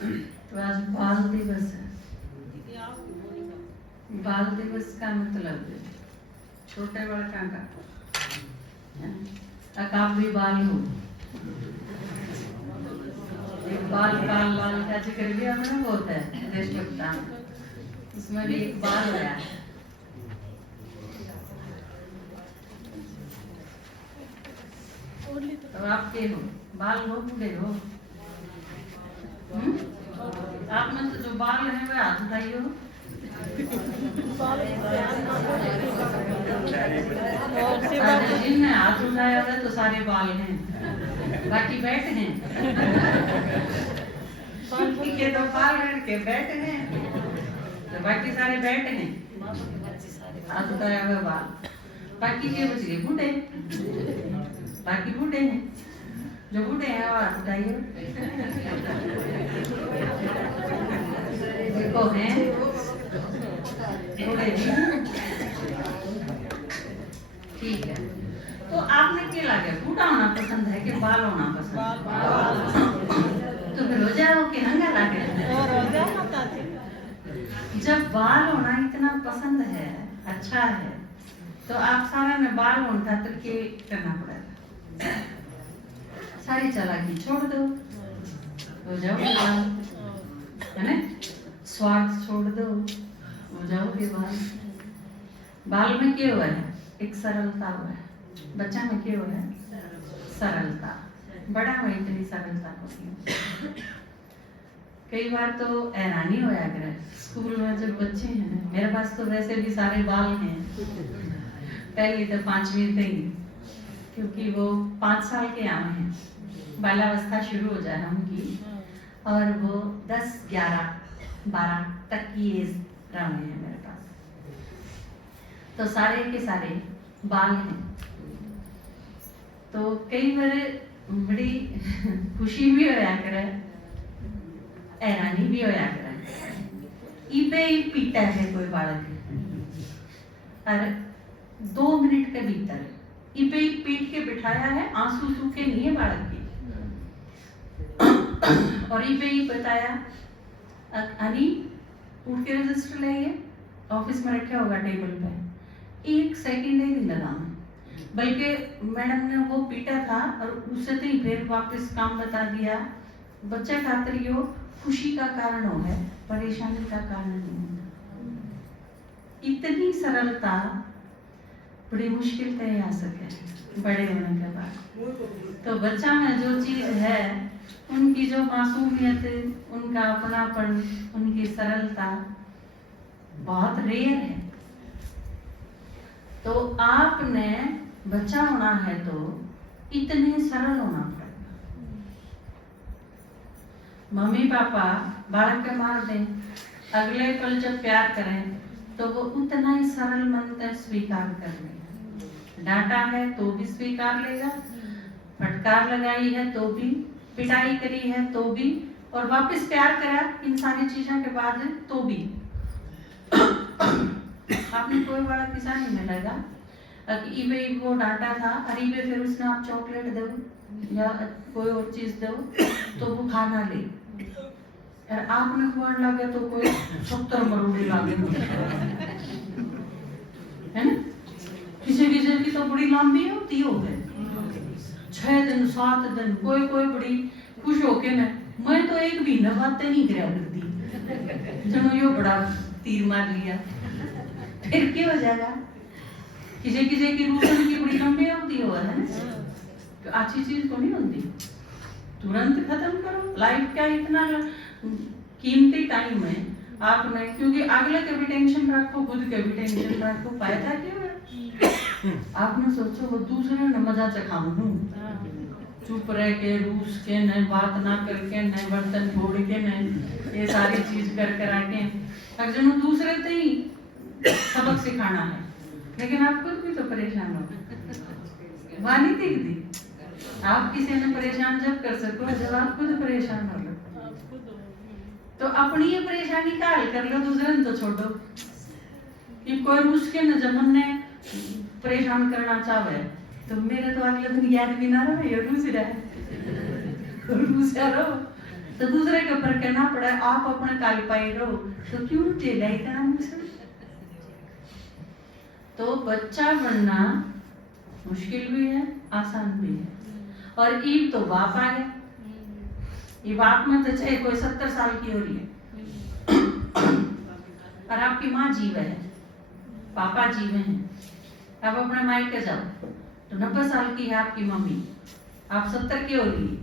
तो आज बाल दिवस है। बाल दिवस का मतलब है छोटे बड़का का आप भी बाल हो। एक बाल बाल बाल का जिक्र भी हमने होता है देशभक्ता में, उसमें भी एक बाल आया है। तो आप के हो, बाल हो, बूढ़े हो? आप में तो जो बाल हैं वे हाथ उठाइए हो। जिनने हाथ उठाया हुआ तो सारे बाल हैं, बाकी बैठ हैं। के तो बाल के बैठ हैं, तो बाकी सारे बैठ हैं। हाथ उठाया हुआ बाल, बाकी के बच गए बूढ़े, बाकी बूढ़े हैं। जो बूढ़े हैं वो हाथ उठाइए। देखो हैं बूढ़े भी। ठीक है, तो आपने क्या लगे, बूढ़ा होना पसंद है कि बाल होना पसंद? तो फिर हो जाओ कि हंगा लागे। जब बाल होना इतना पसंद है, अच्छा है, तो आप सारा में बाल होना तो क्या करना पड़ेगा? सारी चालाकी छोड़ दो, हो जाओगे बाल, है ना? स्वार्थ छोड़ दो, हो जाओगे बाल। बाल में क्या हुआ है? एक सरलता हुआ है। बच्चा में क्या हुआ है? सरलता। बड़ा में इतनी सरलता होती है। कई बार तो हैरानी होया करे स्कूल में जब बच्चे हैं, मेरे पास तो वैसे भी सारे बाल हैं, पहली तो 5वीं तक, क्योंकि वो 5 साल के आए हैं, बालावस्था शुरू हो जाए उनकी, और वो 10, 11, 12 तक की एज रहे हैं मेरे पास, तो सारे के सारे बाल हैं। तो कई बार बड़ी खुशी भी होया करे, हैरानी भी होया करे। इबे ही पीटा है कोई बालक, और 2 मिनट के भीतर इबे ही पीट के बिठाया है, आंसू सूखे नहीं है बालक के, और इबे ही बताया अनी उठ के रजिस्टर लाइए, ऑफिस में रखा होगा टेबल पे, 1 सेकंड ही लगाना, बल्कि मैडम ने वो पीटा था और उससे तो ही फिर वापस काम बता दिया। बच्चे खातिर यो खुशी का कारण हो है, परेशानी का कारण नहीं होता। इतनी सरलता बड़ी मुश्किल से आ सके बड़े होने के बाद। तो बच्चा में जो चीज है, उनकी जो मासूमियत, उनका अपनापन, उनकी सरलता बहुत रेयर है। तो आपने बच्चा होना है तो इतने सरल होना पड़ेगा। मम्मी पापा बालक के मार दें, अगले पल जब प्यार करें तो वो उतना ही सरल मन से स्वीकार कर लेगा। डांटा है तो भी स्वीकार लेगा, फटकार लगाई है तो भी, पिटाई करी है तो भी, और वापस प्यार करा इन सारी चीजों के बाद तो भी। आपने कोई बड़ा किस्सा नहीं मिलेगा इबे वो डांटा था और इबे फिर उसने आप चॉकलेट दो या कोई और चीज दो तो वो खाना ले, और आपने खुआन लगे तो कोई 70 मरोड़ी लागे, है ना? किसी की तो बड़ी लंबी होती हो गए, 6 दिन 7 दिन, कोई बड़ी खुश होके मैं तो एक महीना बातें नहीं करा करती, जब यो बड़ा तीर मार लिया, फिर क्या हो जाएगा? किसी की रूसन की बड़ी लंबी होती हो, है ना? तो अच्छी चीज तो नहीं होती, तुरंत खत्म करो। लाइफ क्या इतना कीमती टाइम है आपने, क्योंकि अगले के भी टेंशन रखो, खुद के भी टेंशन रखो, फायदा क्यों है? आपने सोचो वो दूसरे ने मजा चखाऊं, चुप रह के, रूस के, न बात ना करके, न बर्तन फोड़ के, न ये सारी चीज कर आके, अगर दूसरे से ही सबक सिखाना है, लेकिन आप खुद भी तो परेशान हो। वानी दिख दी आप किसी ने परेशान जब कर सको जब आप खुद परेशान हो लो, तो अपनी ये परेशानी का हल कर लो, दूसरे ने तो छोड़ो। कि कोई उसके न जमन ने परेशान करना चाहे तो मेरे तो अगले दिन याद भी ना रहे, रूस रहे, रूस रहो, तो दूसरे के ऊपर कहना पड़ा आप अपने काल पाए रहो, तो क्यों चेला इतना मुझसे। तो बच्चा बनना मुश्किल भी है, आसान भी है। और ईब तो बाप आ गया, ये बाप में तो चाहे कोई 70 साल की हो रही है और आपकी माँ जीवे है, पापा जीवे हैं, आप अपने मायके जाओ तो 90 साल की है आपकी मम्मी, आप 70 की हो रही है।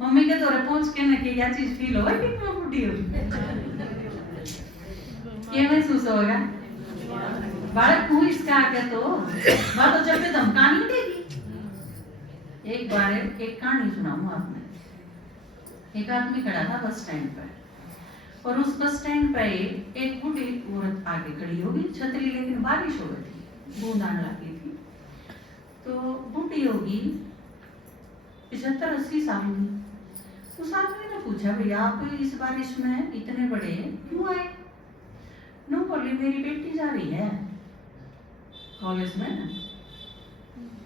मम्मी के तोरे पहुंच के ना कि यह चीज फील होगा कि मैं बूढ़ी हो ये महसूस होगा। बालक हूँ इसका आगे तो बात तो जब धमका नहीं देगी। एक बार एक कहानी सुनाऊं आपने। एक आदमी खड़ा था बस स्टैंड पर और उस बस स्टैंड पर एक बूढ़ी औरत आगे खड़ी होगी, छतरी लेकिन बारिश हो गई थी, बूंद आने लगी थी। तो बूढ़ी होगी 75-80 साल की। उस आदमी ने पूछा भैया आप इस बारिश में इतने बड़े क्यों आए? नो बोली मेरी बेटी जा रही है कॉलेज में,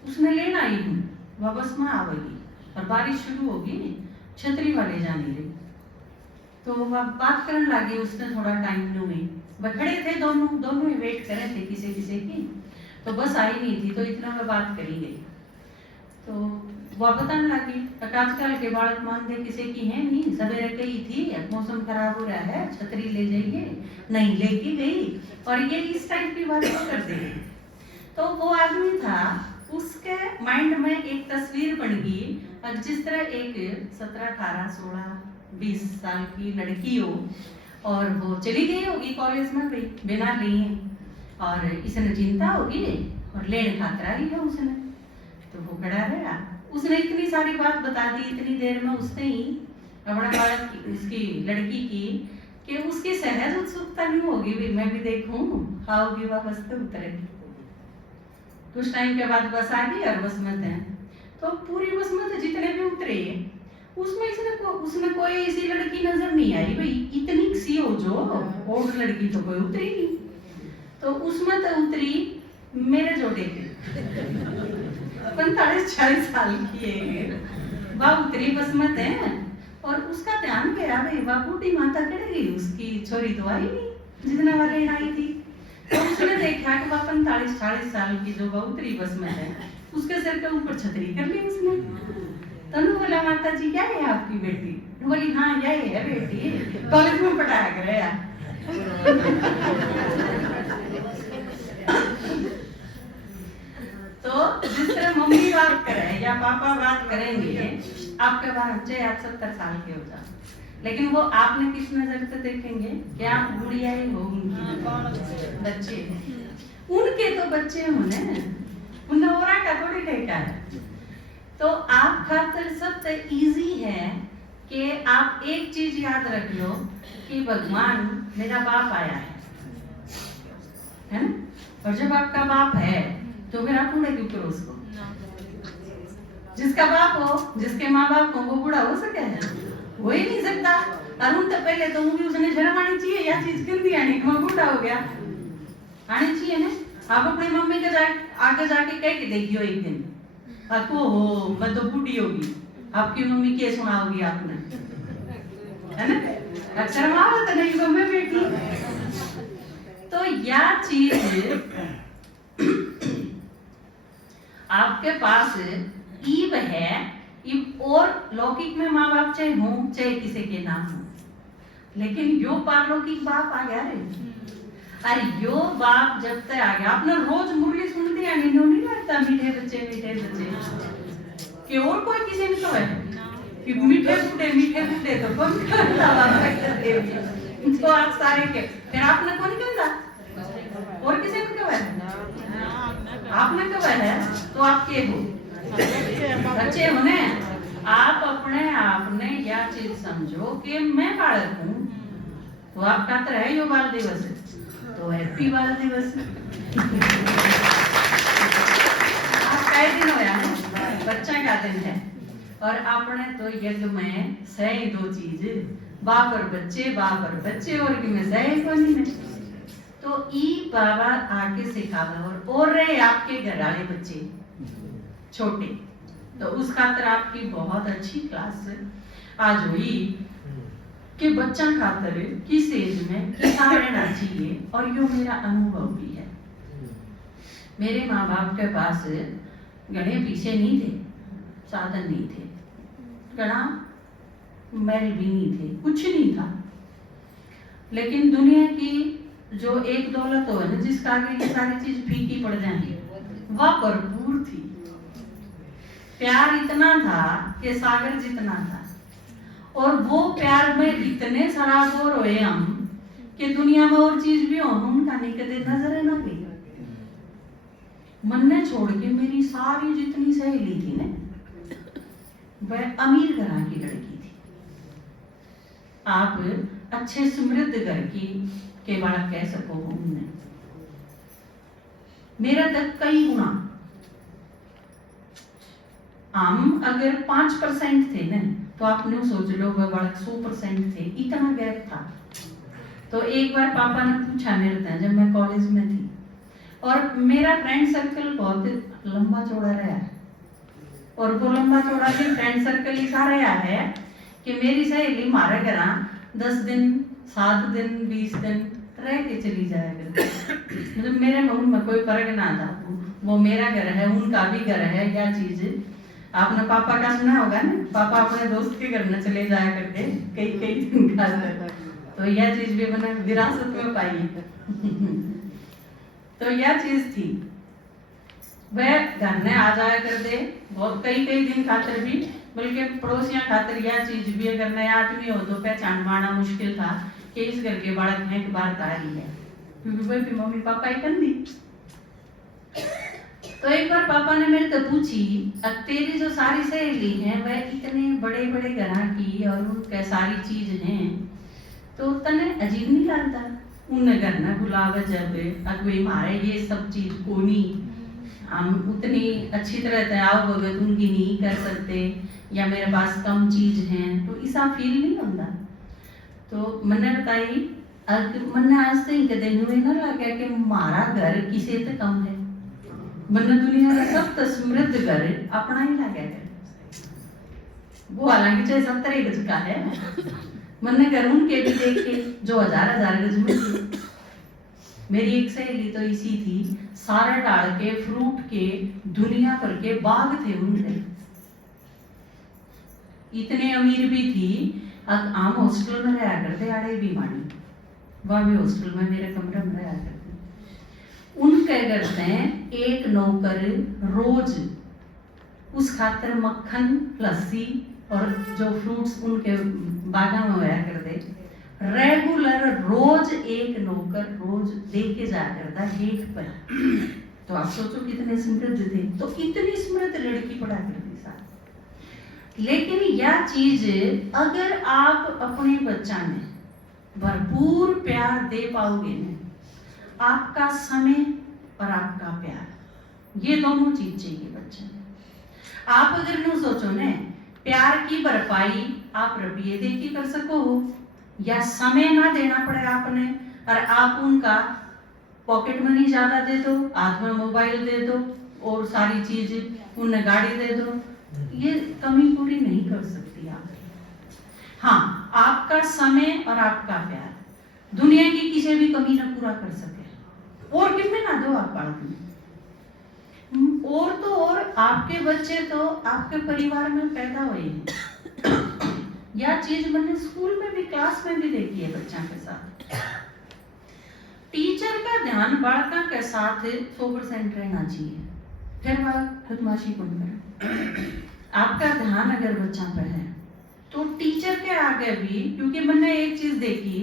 उसने लेना आई हूँ, वह बस में आवेगी और बारिश शुरू होगी, छतरी वाले जाने रही। तो वह बात करने लगी, उसने थोड़ा टाइम में वह खड़े थे, दोनों ही वेट कर रहे थे किसी की, तो बस आई नहीं थी, तो इतना में बात करी गई। तो वह बताने लगी आजकल के बालक मानते किसी की है नहीं, सवेरे गई थी मौसम खराब हो रहा है छतरी ले जाइए, नहीं लेके गई और ये इस टाइप की बात कर दी। तो वो आदमी था, उसके माइंड में एक तस्वीर बन गई, जिस तरह एक 17, 18, 16, 20 साल की लड़की हो और वो चली गई होगी कॉलेज में भी बिना लिए और इसने चिंता होगी और लेने खातिर आई है उसने। तो वो खड़ा रहा, उसने इतनी सारी बात बता दी इतनी देर में, उसने ही अपना बालक की उसकी लड़की की कि उसकी सहज उत्सुकता नहीं होगी भी मैं भी देखूं आओगी वह बस पे उतरेगी। कुछ टाइम के बाद बस आ गई और बस में थे, तो पूरी बस में तो जितने भी उतरे उसमें उसने कोई ऐसी लड़की नजर नहीं आई भाई इतनी सी हो जो और लड़की तो कोई उतरी नहीं। तो उसमें तो उतरी मेरे जोड़े की 45-46 साल की है, वह उतरी बस में थे और उसका ध्यान गया भाई वह बूढ़ी माता कट गई, उसकी छोरी तो आई नहीं जितने वाले आई थी। तो उसने देखा कि वह 45-46 साल की जो वह उतरी बस में है, उसके सिर के ऊपर छतरी कर ली उसने। तनु बोला माता जी क्या है आपकी बेटी? बोली हाँ यही है बेटी, कॉलेज में पढ़ाया करे। तो जिस तरह मम्मी बात करे या पापा बात करेंगे आपके बारे चाहे आप 70 साल के हो जाओ, लेकिन वो आपने किस नजर से देखेंगे? क्या बुढ़िया ही हो उनकी बच्चे हैं, उनके तो बच्चे होने उन्हें और का थोड़ी ठेका है। तो आप खातिर सबसे इजी है कि आप एक चीज याद रख लो कि भगवान मेरा बाप आया है ना? और जब आपका बाप है तो फिर आप बूढ़े क्यों करो उसको? जिसका बाप हो, जिसके माँ बाप हो, वो बूढ़ा हो सके है? हो ही नहीं सकता। और उन तो पहले तो भी उसने शर्म आनी चाहिए, या चीज क्यों दी आनी मैं बूढ़ा हो गया आनी चाहिए ना। आप अपनी मम्मी के आगे जाके कह के देखियो एक दिन आपको हो मैं तो बूढ़ी होगी, आपकी मम्मी क्या सुनाओगी आपने, है ना? अक्षर माँ तो नहीं तो मैं बेटी। तो यह चीज आपके पास ईब है, ईब और लौकिक में माँ बाप चाहे हो चाहे किसी के नाम हो, लेकिन यो पारलौकिक बाप आ गया रे। अरे यो बाप जब तक आ गया, आपने रोज मुरली सुन दिया नहीं लगता मीठे बच्चे कि और कोई किसी ने तो है कि मीठे बूढ़े तो कौन करता इनको आप सारे के फिर आपने कौन कहता और किसी ने कहा है? आपने कहा है तो आप के हो बच्चे होने। आप अपने आप ने यह चीज समझो कि मैं बालक हूँ, तो आप कहते रहे यो बाल दिवस तो हैप्पी बाल दिवस। आप कई दिन होया है बच्चा का दिन है और आपने तो यज्ञ में सही दो चीज बाप और बच्चे और की में सही कोनी में। तो ई बाबा आके सिखावे और रहे आपके घर वाले बच्चे छोटे, तो उस खातर आपकी बहुत अच्छी क्लास आज हुई कि बच्चा खातर किस एज में किसा रहना चाहिए, और यो मेरा अनुभव भी है। मेरे माँ बाप के पास घने पीछे नहीं थे, साधन नहीं थे, घना महल भी नहीं थे, कुछ नहीं था, लेकिन दुनिया की जो एक दौलत हो ना, जिसका आगे ये सारी चीज फीकी पड़ जाएंगी, वह भरपूर थी। प्यार इतना था कि सागर जितना था, और वो प्यार में इतने सराबोर हुए हम कि दुनिया में और चीज भी हो उनका नहीं कदे नजर ना गई। मन ने छोड़ के मेरी सारी जितनी सहेली थी ना, वह अमीर घरां की लड़की थी। आप अच्छे समृद्ध घर की के बालक कह सको उनने, मेरा तक कई गुना। हम अगर 5% थे ना, तो आपने सोच लो वह बालक 100% थे, इतना गैप था। तो एक बार पापा ने पूछा मेरे से, जब मैं कॉलेज में थी, और मेरा फ्रेंड सर्कल बहुत लंबा चौड़ा रहा है, और वो लंबा चौड़ा भी फ्रेंड सर्कल ऐसा रहा है कि मेरी सहेली हमारे घर 10 दिन 7 दिन 20 दिन रह के चली जाया करती। मतलब मेरे मन में कोई फर्क ना था, वो मेरा घर है उनका भी घर है। या चीज आपने पापा का सुना होगा ना, पापा अपने दोस्त के घर में चले जाया करते कई कई दिन का, तो यह चीज भी मैंने विरासत में पाई। तो यह चीज थी, वह घर में आ जाया करते बहुत कई कई दिन खातिर भी, बल्कि पड़ोसियां खातिर यह चीज भी, अगर नया आदमी हो तो पहचान पाना मुश्किल था कि इस घर के बालक हैं कि बाहर तारी है, क्योंकि वह भी मम्मी पापा ही कंदी। तो एक बार पापा ने मेरे से पूछी, अब तेरी जो सारी सहेली हैं वह इतने बड़े बड़े घरां की और उनके सारी चीज हैं, तो तने अजीब नहीं लगता उन घर में बुलावे जब अगुए मारे ये सब चीज को नहीं, हम उतनी अच्छी तरह से आओ भगत उनकी नहीं कर सकते, या मेरे पास कम चीज हैं, तो ऐसा फील नहीं होता। तो मैंने बताई, मैंने आज तक कदे यूं ना लगा कि हमारा घर किसी से कम है, मैंने दुनिया का सब समृद्ध घर अपना ही लगा है। वो हालांकि चाहे 70 गज का है, मैंने घर उनके भी देखे जो हजार गज में थे। मेरी एक सहेली तो इसी थी, सारे डाल के फ्रूट के दुनिया भर के बाग थे उनके, इतने अमीर भी थी। आम हॉस्टल में रहा करते आड़े भी मानी, वह भी हॉस्टल में मेरे कमरे में रहा करते। उनके घर से एक नौकर रोज उस खातर मक्खन लस्सी और जो फ्रूट्स उनके बागा में होया करते, रेगुलर रोज एक नौकर रोज लेके जाया करता गेट पर। तो आप सोचो कितने समृद्ध थे, तो इतनी समृद्ध लड़की पड़ा करती साथ। लेकिन यह चीज अगर आप अपने बच्चा में भरपूर प्यार दे पाओगे ना, आपका समय और आपका प्यार, ये दोनों चीज चाहिए बच्चे में। आप अगर यूं सोचो ना, प्यार की भरपाई आप रुपये दे के कर सको, या समय ना देना पड़े आपने, और आप उनका पॉकेट मनी ज्यादा दे दो, हाथ में मोबाइल दे दो और सारी चीज उन्हें गाड़ी दे दो, ये कमी पूरी नहीं कर सकती आप। हाँ, आपका समय और आपका प्यार दुनिया की किसी भी कमी ना पूरा कर सके, और कितने ना दो आप बालक में। और तो और आपके बच्चे तो आपके परिवार में पैदा हुए हैं। यह चीज मैंने स्कूल में भी क्लास में भी देखी है बच्चों के साथ। टीचर का ध्यान बालकों के साथ 100% रहना चाहिए, फिर वह बदमाशी कौन करे। आपका ध्यान अगर बच्चा पर है तो टीचर के आगे भी, क्योंकि मैंने एक चीज देखी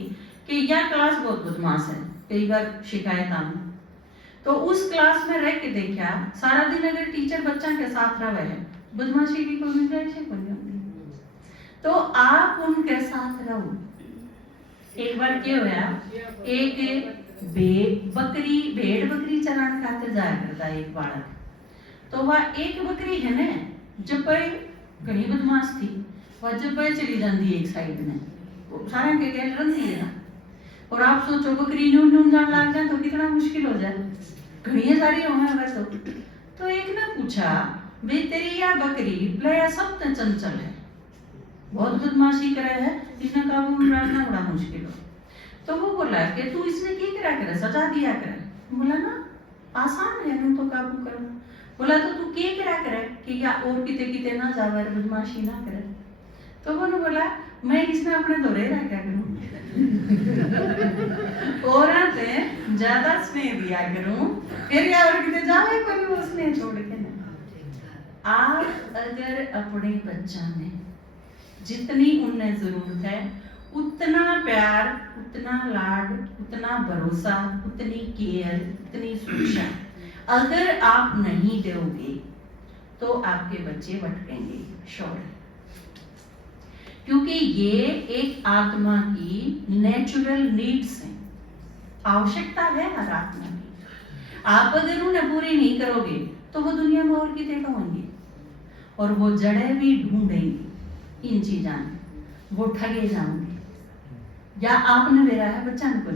कि यह क्लास बहुत बदमाश है, कई बार शिकायत आना, तो उस क्लास में रह के देखा सारा दिन अगर टीचर बच्चा के साथ रहे है, बदमाशी की कोई गुंजाइश नहीं होती। तो आप उनके साथ रहो। एक बार क्या होया, एक भेड़ बकरी चराने खातिर जाया करता है एक बालक। तो वह एक बकरी है ना, जब घनी बदमाश थी, वह जब चली जाती है एक साइड में, तो सारा के गैल रंग है ना। और आप सोचो बकरी नून नून जान लग जाए तो कितना मुश्किल हो जाए, घड़ियां सारी हो। तो एक ने पूछा, वे तेरी यह बकरी प्लया सब चंचल है, बहुत बदमाशी करे है, इसने काबू में रखना बड़ा मुश्किल हो। तो वो बोला कि तू इसने की करा करे, सजा दिया करे। बोला ना आसान है तो काबू करना। बोला तो तू के करा करे कि या और किते किते ना जावे, बदमाशी ना करे। तो वो बोला मैं इसने अपने दौरे रखा करूं और ज्यादा स्नेह दिया करूं, फिर या और किते जावे कोई वो स्नेह छोड़ के ना। आप अगर अपने बच्चा में जितनी उन्हें जरूरत है उतना प्यार, उतना लाड, उतना भरोसा, उतनी केयर, उतनी सुरक्षा अगर आप नहीं दोगे तो आपके बच्चे भटकेंगे, श्योर। क्योंकि ये एक आत्मा की नेचुरल नीड्स हैं, आवश्यकता है हर आत्मा की। आप अगर उन्हें पूरी नहीं करोगे तो वो दुनिया में और कितने ढूंढेंगे और वो जड़ें भी ढूंढेंगे इन चीज़ों में, वो ठगे जाएंगे। या आपने मेरा है बच्चा को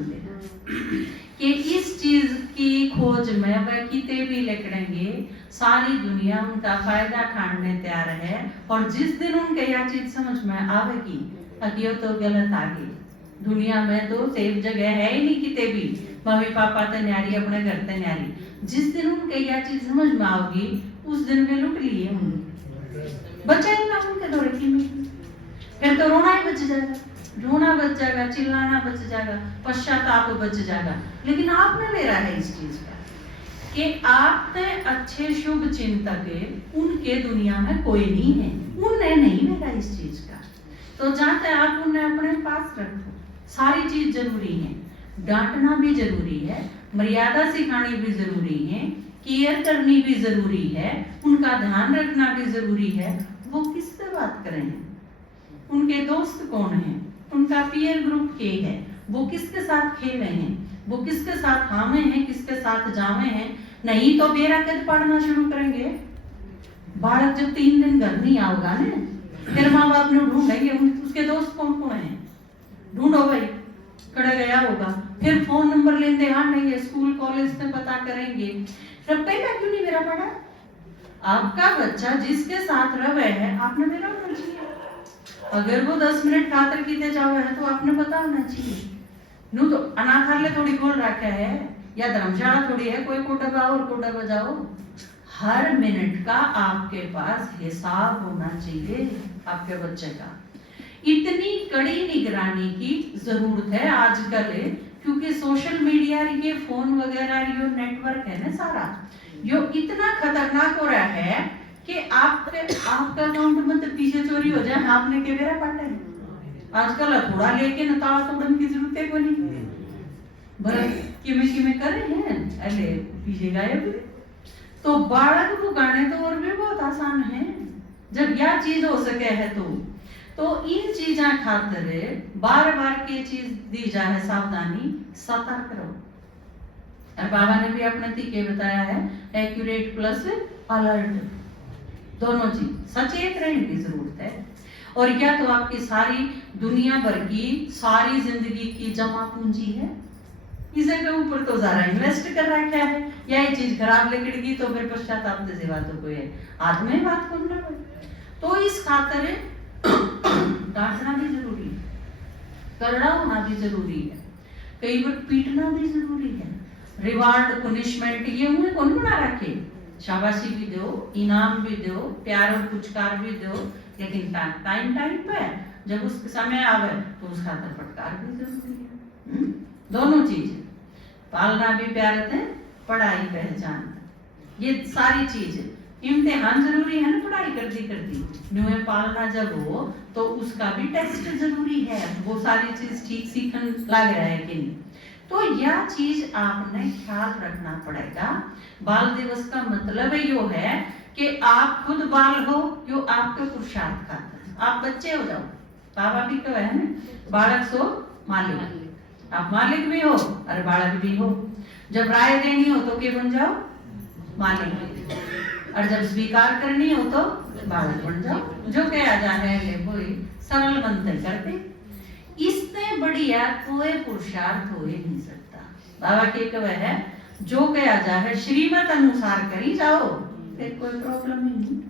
कि इस चीज की खोज में वह किते भी लकड़ेंगे, सारी दुनिया उनका फायदा ठानने तैयार है। और जिस दिन उनके यह चीज समझ में आवेगी अगियो तो गलत आ गई, दुनिया में तो सेफ जगह है ही नहीं किते भी, मम्मी पापा तो न्यारी अपने घर ते न्यारी। जिस दिन उनके यह चीज समझ में आओगी उस दिन वे लुट लिए होंगे, बच्चा ही ना उनके दौरे की में, फिर तो रोना ही बच जाएगा, रोना बच जाएगा, चिल्लाना बच जाएगा, पश्चाताप बच जाएगा। लेकिन आपने मेरा है इस चीज का कि आपने अच्छे शुभ चिंतक उनके दुनिया में कोई नहीं है, उन्हें नहीं मेरा इस चीज का। तो जहाँ तक आप उन्हें अपने पास रखो, सारी चीज जरूरी है, डांटना भी जरूरी है, मर्यादा सिखानी भी जरूरी है, केयर करनी भी जरूरी है, उनका ध्यान रखना भी जरूरी है। वो किससे बात करें, उनके दोस्त कौन है, उनका पीयर ग्रुप के है, वो किसके साथ खेले हैं, वो किसके साथ खामे हैं, किसके साथ जावे हैं। नहीं तो बेरा कद पढ़ना शुरू करेंगे, बालक जब 3 दिन घर नहीं आओगा ना, फिर माँ बाप ने ढूंढेंगे उसके दोस्त कौन कौन है, ढूंढो भाई, कड़ा गया होगा, फिर फोन नंबर लेते हाँ नहीं है, स्कूल कॉलेज में पता करेंगे। फिर पहला क्यों नहीं मेरा पढ़ा? आपका बच्चा जिसके साथ रहे है आपने मेरा होना चाहिए। अगर वो 10 मिनट खातर कीते जावे है तो आपने पता होना चाहिए। नू तो अनाथालय थोड़ी खोल रखा है या धर्मशाला थोड़ी है, कोई कोटा गाओ और कोटा बजाओ। हर मिनट का आपके पास हिसाब होना चाहिए आपके बच्चे का। इतनी कड़ी निगरानी की जरूरत है आजकल, क्योंकि सोशल मीडिया ये फोन वगैरह ये नेटवर्क है ना सारा, यो इतना खतरनाक हो रहा है कि आपका अकाउंट में तो पीछे चोरी हो जाए, आपने के मेरा पाटा है। आजकल थोड़ा लेके न ताला तोड़न की जरूरत है कोई नहीं, बस किमे करे हैं अरे पीछे गायब। तो बालक को गाने तो और भी बहुत आसान है जब यह चीज हो सके है। तो इन चीजा खातिर बार बार के चीज दी जाए सावधानी, सतर्क रहो। और बाबा ने भी अपने तरीके बताया है, एक्यूरेट प्लस अलर्ट, दोनों चीज सचेत रहने की जरूरत है। और क्या तो आपकी सारी दुनिया भर की सारी जिंदगी की जमा पूंजी है, इसे के ऊपर तो ज्यादा इन्वेस्ट कर रखा है, या ये चीज खराब निकलेगी तो फिर पश्चाताप से सेवा तो कोई है आत्मा बात करना पड़े। तो इस खातिर डांटना भी जरूरी है, करड़ा होना भी जरूरी है, कई बार पीटना भी जरूरी है। रिवार्ड पनिशमेंट ये मुझे कौन बना रखे, शाबाशी भी दो, इनाम भी दो, प्यार और पुचकार भी दो, लेकिन टाइम पे जब उस समय आवे तो उसका फटकार भी जरूरी है। दोनों चीज, पालना भी प्यार है, पढ़ाई पहचान, ये सारी चीज। इम्तिहान जरूरी है ना, पढ़ाई करती न्यूए पालना जब हो तो उसका भी टेस्ट जरूरी है, वो सारी चीज ठीक सीखन लग रहा है कि नहीं। तो यह चीज आपने ख्याल रखना पड़ेगा। बाल दिवस का मतलब यो है कि आप खुद बाल हो, यो आपके पुरुषार्थ खातर, आप बच्चे हो जाओ। बाबा भी कहे है ना, बालक सो मालिक, आप मालिक भी हो और बालक भी हो। जब राय देनी हो तो क्या बन जाओ, मालिक, और जब स्वीकार करनी हो तो बालक बन जाओ। जो कहा जाए ले वही सरल बनते करते, इससे बढ़िया कोई पुरुषार्थ हो ही नहीं सकता। बाबा के कहे है, जो कहा जाए श्रीमत अनुसार करी जाओ, फिर कोई प्रॉब्लम ही नहीं।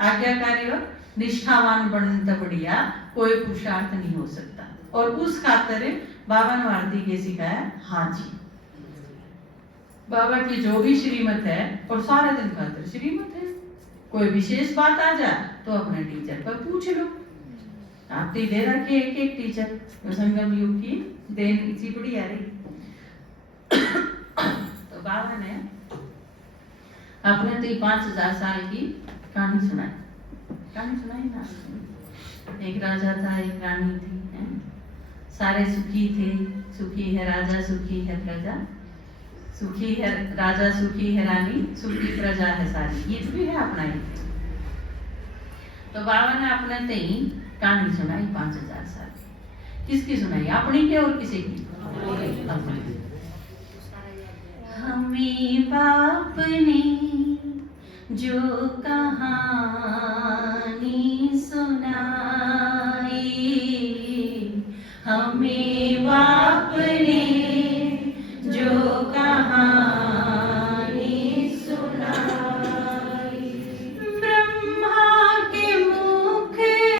आज्ञाकारी हो निष्ठावान बनने तो बढ़िया कोई पुरुषार्थ नहीं हो सकता। और उस खातर बाबा ने भारती के सिखाया हाँ जी। बाबा की जो भी श्रीमत है और सारे दिन खातर श्रीमत है, कोई विशेष बात आ जाए तो अपने टीचर पर पूछ लो। आप तो दे रखे एक एक टीचर, संगम युग की देन इसी बड़ी आ रही। तो बाबा ने अपने तो 5000 साल की कहानी सुनाई ना। एक राजा था, एक रानी थी, है? सारे सुखी थे, सुखी है राजा, सुखी है प्रजा, सुखी है राजा, सुखी है रानी, सुखी प्रजा है सारी। गीत भी है अपना ही। तो बाबा ने अपने तई कहानी सुनाई 5000 साल की। किसकी सुनाई? अपनी के और किसी की? अपनी। हमें बाप ने जो कहानी सुनाई, हमें बाप ने